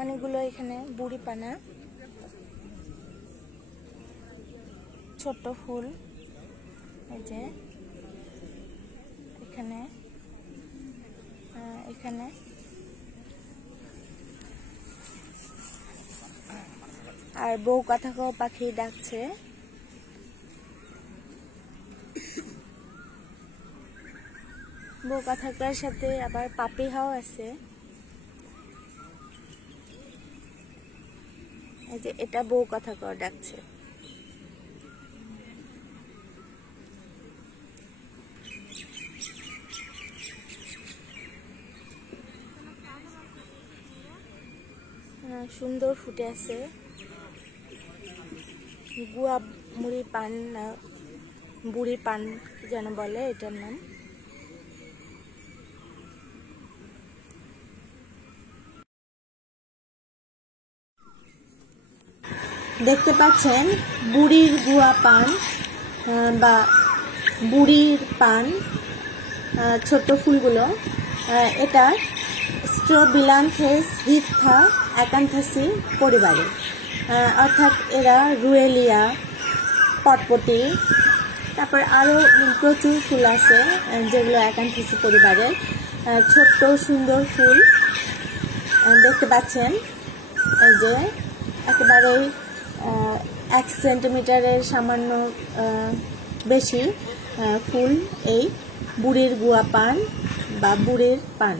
অনেকগুলো এখানে বুড়ি পানা, ছোট ফুল, এই যে এখানে এখানে আর বউ কাঁথাকো পাখি ডাকছে। বউ কাঁথাকার সাথে আবার পাপিহাও আছে। এই যে এটা বউ কাঁথাকো ডাকছে। সুন্দর ফুটে আছে। গুয়া মুড়ি পান না বুড়ি পান যেন বলে এটার নাম। দেখতে পাচ্ছেন বুড়ির গুয়া পান বা বুড়ির পান, ছোট ফুলগুলো। এটা স্ট্রোবিলান্থেস হিপথা অ্যাকান্থাসি পরিবারে, অর্থাৎ এরা রুয়েলিয়া, পটপটি, তারপর আরও প্রচুর ফুল আছে যেগুলো অ্যাকান্থাসি পরিবারের। ছোট্ট সুন্দর ফুল দেখতে পাচ্ছেন, এই যে একেবারেই 1 সেন্টিমিটারের সামান্য বেশি ফুল এই বুড়ির গুয়া পান বা বুড়ির পান।